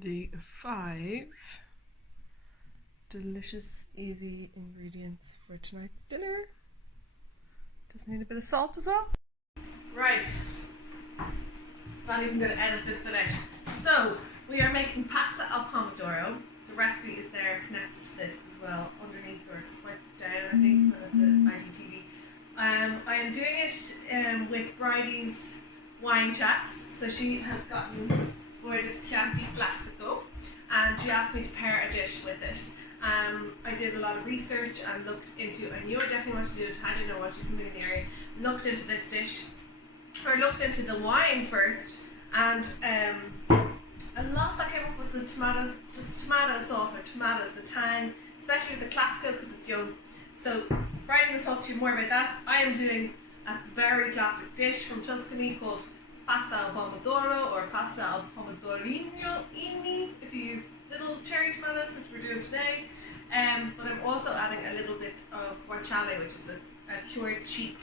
the 5 delicious, easy ingredients for tonight's dinner. Just need a bit of salt as well. Right, not even going to edit this bit out. So, we are making pasta al pomodoro. The recipe is there connected to this as well, underneath or swipe down, I think, when it's an IGTV. I am doing it with Bridie's wine chats. So she has gotten for this Chianti Classico, and she asked me to pair a dish with it. I did a lot of research and looked into, I knew I definitely wanted to do Italian, I wanted to do something in the area, looked into this dish, or looked into the wine first, and a lot that came up was the tomatoes, just tomato sauce or tomatoes, the tang, especially with the Classico because it's young. So Brian will talk to you more about that. I am doing a very classic dish from Tuscany called pasta al pomodoro or pasta al pomodorino if you use little cherry tomatoes, which we're doing today. But I'm also adding a little bit of guanciale, which is a cured cheek.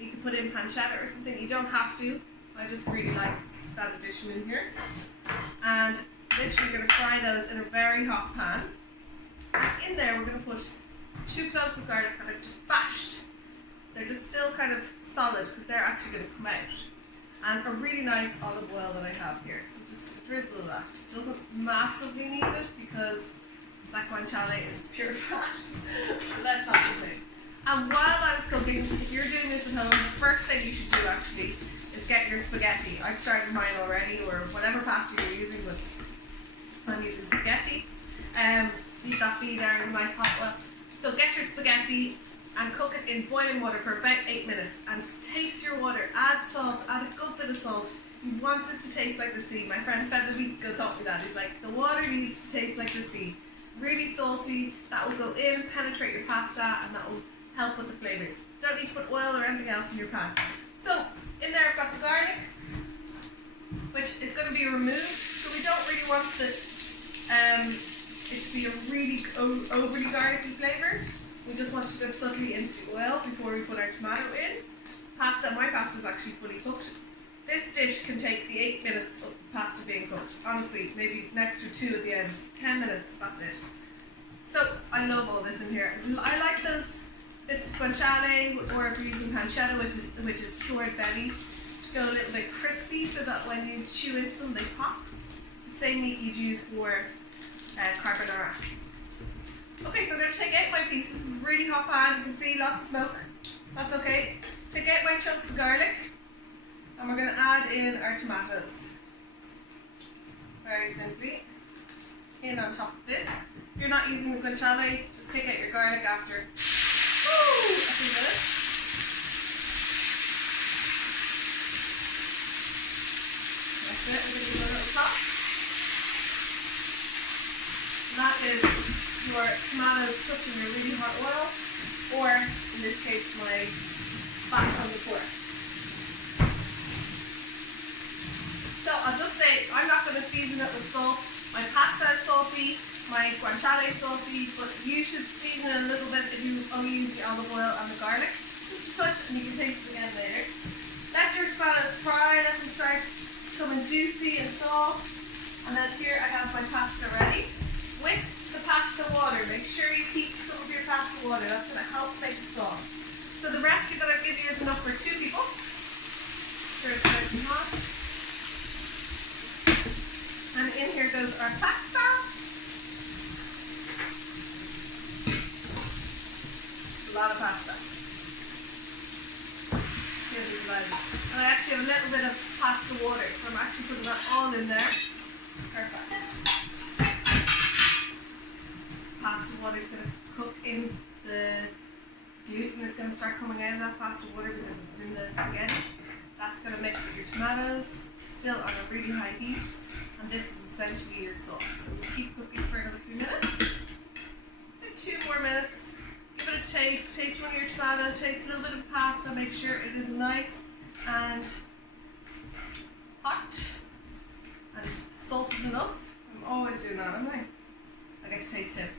You can put in pancetta or something. You don't have to. I just really like that addition in here. And literally going to fry those in a very hot pan. In there we're going to put 2 cloves of garlic that I've just bashed. They're just still kind of solid because they're actually going to come out. And a really nice olive oil that I have here. So just drizzle that. It doesn't massively need it because that guanciale is pure fat. Let's not complain. And while that is cooking, if you're doing this at home, the first thing you should do actually is get your spaghetti. I've started mine already, or whatever pasta you're using, but I'm using spaghetti. Leave that be there in a nice hot oil. So get your spaghetti and cook it in boiling water for about 8 minutes, and taste your water. Add salt, add a good bit of salt. You want it to taste like the sea. My friend Fed a week ago taught me that. He's like, the water needs to taste like the sea. Really salty, that will go in, penetrate your pasta, and that will help with the flavours. Don't need to put oil or anything else in your pan. So, in there I've got the garlic, which is going to be removed. So we don't really want it to be a really overly garlicky flavour. We just want it to go subtly into the oil before we put our tomato in. My pasta is actually fully cooked. This dish can take the 8 minutes of the pasta being cooked. Honestly, maybe an extra 2 at the end. 10 minutes, that's it. So, I love all this in here. I like those bits of guanciale, or if you're using pancetta, which is cured belly, to go a little bit crispy so that when you chew into them, they pop. It's the same meat you'd use for carbonara. Okay, so I'm going to take out my piece. This is really hot pan. You can see lots of smoke. That's okay. Take out my chunks of garlic. And we're going to add in our tomatoes. Very simply. In on top of this. If you're not using the guanciale, just take out your garlic after a few minutes. That's it. We're going to do a little top. And that is your tomatoes cooked in your really hot oil, or in this case, my fat on the pork. So I'll just say, I'm not going to season it with salt. My pasta is salty, my guanciale is salty, but you should season it a little bit if you only use the olive oil and the garlic. Just a touch, and you can taste it again later. Let your tomatoes fry, let them start becoming juicy and soft. And then here I have my pasta ready. With the pasta water, make sure you keep some of your pasta water. That's going to help make it soft. So the recipe that I've given you is enough for 2 people. Sure, it's nice and hot. And in here goes our pasta. A lot of pasta. Here's the slide. And I actually have a little bit of pasta water, so I'm actually putting that all in there. Perfect. Pasta water is going to cook in the gluten. Is going to start coming out of that pasta water because it was in the spaghetti. That's going to mix with your tomatoes, still on a really high heat. And this is essentially your sauce. So we'll keep cooking for another few minutes. Maybe 2 more minutes. Give it a taste. Taste one of your tomatoes. Taste a little bit of pasta. Make sure it is nice and hot and salted enough. I'm always doing that, am I? I get to taste it.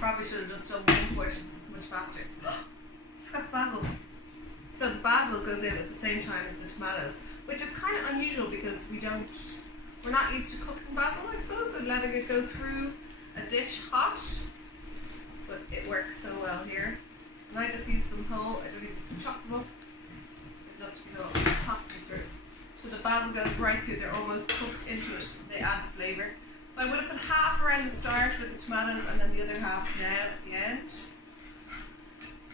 Probably should have just done 1 portion, so it's much faster. I've got basil. So the basil basil goes in at the same time as the tomatoes, which is kind of unusual because we're not used to cooking basil, I suppose, and letting it go through a dish hot. But it works so well here. And I just use them whole. I don't even chop them up. I'd love to be whole. I just toss them through. So the basil goes right through. They're almost cooked into it. They add the flavour. So I would have put half around the start with the tomatoes and then the other half now at the end.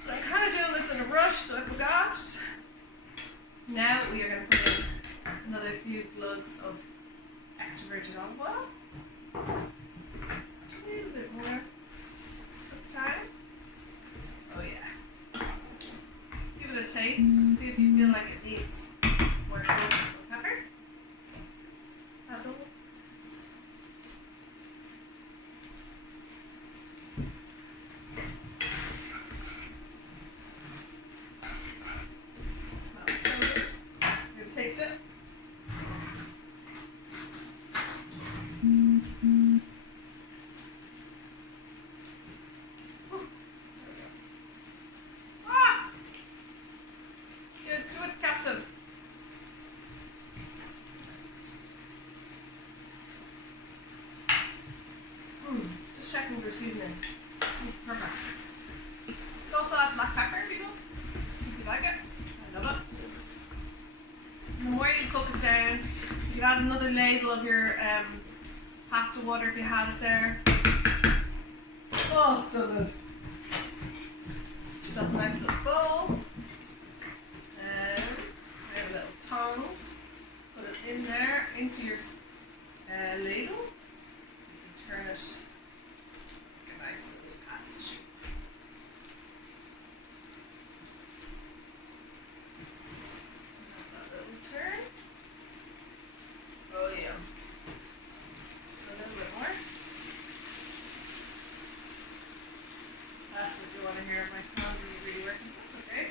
But I'm kind of doing this in a rush, so I forgot. Now we are going to put in another few plugs of extra virgin olive oil. A little bit more cook time. Oh yeah. Give it a taste, see if you feel like it needs more salt and pepper. Basil. Smells so good. You gonna taste it? Just checking for seasoning. Perfect. You can also add black pepper if you like it. I love it. And the more you cook it down, you add another ladle of your pasta water if you had it there. Oh, it's so good. Just have a nice little bowl. And I have little tongs. Put it in there, into your ladle. You can turn it. Nice little pasta shape. Have that little turn. Oh yeah. A little bit more. That's what you want to hear. My tongue is really working. That's okay.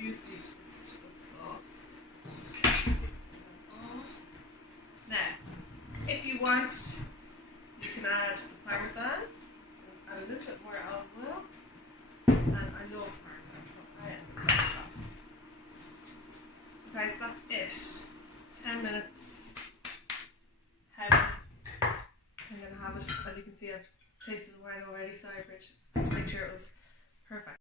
Juiciest of sauce. Now, if you want, you can add the parmesan, add a little bit more olive oil, and I love parmesan, so I am going to shop. Guys, that's it. 10 minutes. Heavy. I'm going to have it. As you can see, I've tasted the wine already, so I have to make sure it was perfect.